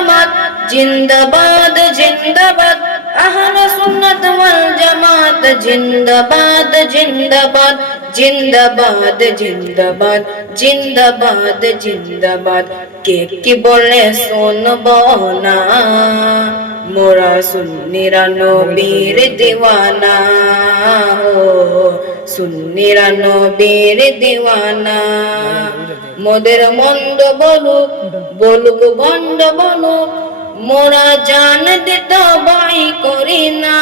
জামাত জিন্দাবাদ জিন্দাবাদ, আহলে সুন্নাত ওয়াল জামাত জিন্দাবাদ জিন্দাবাদ, জিন্দাবাদ জিন্দাবাদ, জিন্দাবাদ জিন্দাবাদ। কে কি বলে শুনবো না, মোরা সুন্নিরা নবীর দিওয়ানা, সুন্নিরা নবীর দিওয়ানা। মোদের মন্দ বলুক বলুক বন্দ বলুক, মোরা জান দিতে ভয় করি না,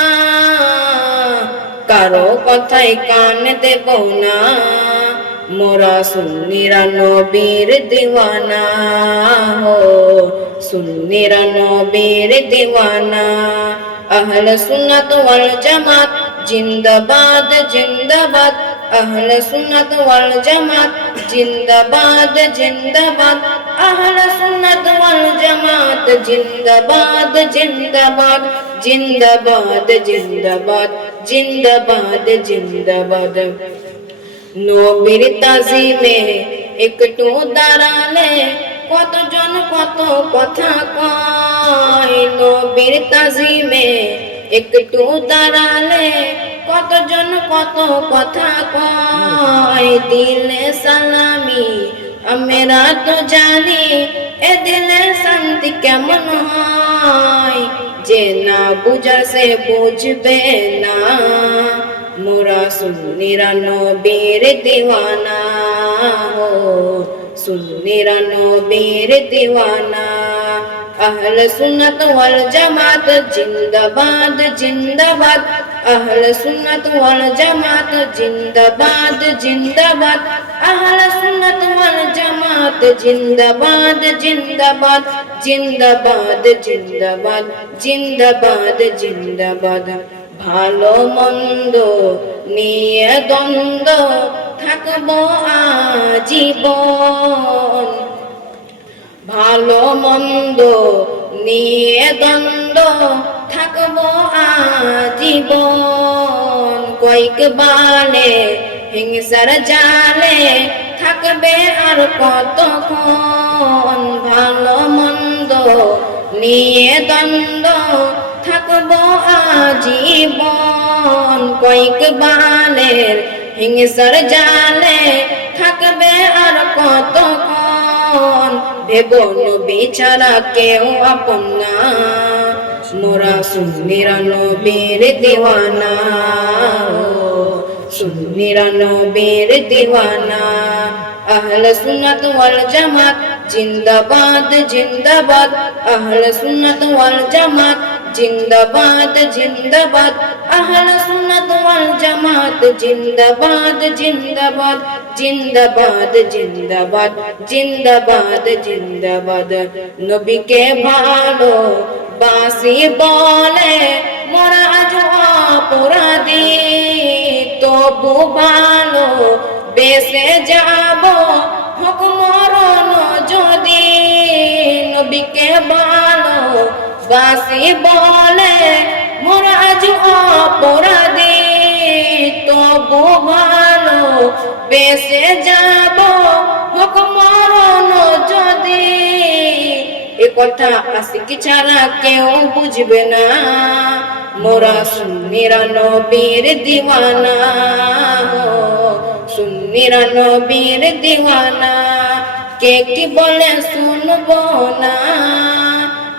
কারো কথায় কান দেব না, মোরা সুন্নিরা নবীর দিওয়ানা, সুন্নিরা নবীর দিওয়ানা। আহলে সুন্নাত ওয়াল জামাত জিন্দাবাদ জিন্দাবাদ, আহলে সুন্নাত ওয়াল জামাত জিন্দাবাদ জিন্দাবাদ, আহলে সুন্নাত ওয়াল জামাত জিন্দাবাদ জিন্দাবাদ, জিন্দাবাদ জিন্দাবাদ, জিন্দাবাদ জিন্দাবাদ। নবীর তাজিমে একটু দাঁড়ালে কতজন কত কথা কয়, নবীর তাজিমে একটু দাঁড়ালে কতজন কত কথা কয়। দিলে সালামি আমরা তো জানি, এ দিলে শান্তি কেমন হয়, যে না বুঝার সে বুঝবে না, মোরা সুন্নিরা নবীর দিওয়ানা, সুন্নিরা নবীর দিওয়ানা। আহলে সুন্নাত ওয়াল জামাত জিন্দাবাদ জিন্দাবাদ, আহলে সুন্নাত ওয়াল জামাত জিন্দাবাদ জিন্দাবাদ, আহলে সুন্নাত ওয়াল জামাত জিন্দাবাদ জিন্দাবাদ, জিন্দাবাদ জিন্দাবাদ, জিন্দাবাদ জিন্দাবাদ। ভালো মন্দ নিয়ে দ্বন্দ্ব থাকবো আজীবন, ভালো মন্দ নিয়ে দ্বন্দ্ব থাকবো আজীবন। কয়েক বালে হিংসার জালে থাকবে আর কতক্ষণ, ভালো মন্দ নিয়ে দ্বন্দ্ব থাকবো আজীবন। কয়েক বালের হিংসার জালে থাকবে আর কতক্ষণ, ভেবো নবী ছাড়া কেউ আপন না, মোরা সুন্নিরা নবীর দিওয়ানা, সুন্নিরা নবীর দিওয়ানা। আহলে সুন্নাত ওয়াল জামাত জিন্দাবাদ জিন্দাবাদ, আহলে সুন্নাত ওয়াল জামাত জিন্দাবাদ জিন্দাবাদ, আহলে সুন্নাত ওয়াল জামাত জিন্দাবাদ জিন্দাবাদ, জিন্দাবাদ জিন্দাবাদ, জিন্দাবাদ জিন্দাবাদ। নবীকে ভালো বাসি বলে মোরা আজ অপরাধী, তবু ভালো বেসে যাব হোক মরণ যদি। নবীকে ভালো বাসি বলে মোরা আজ অপরাধী, তবু ভালো বেসে যাব হোক মরণ যদি। এ কথা আশিক ছাড়া কেউ বুঝবে না, মোরা সুন্নিরা নবীর দিওয়ানা, সুন্নিরা নবীর দিওয়ানা। কে কি বলে শুনবো না,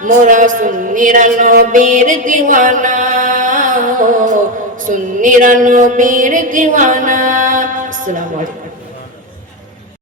মোরা সুন্নিরা নবীর দিওয়ানা, সুন্নিরা নবীর দিওয়ানা। আসসালামু আলাইকুম।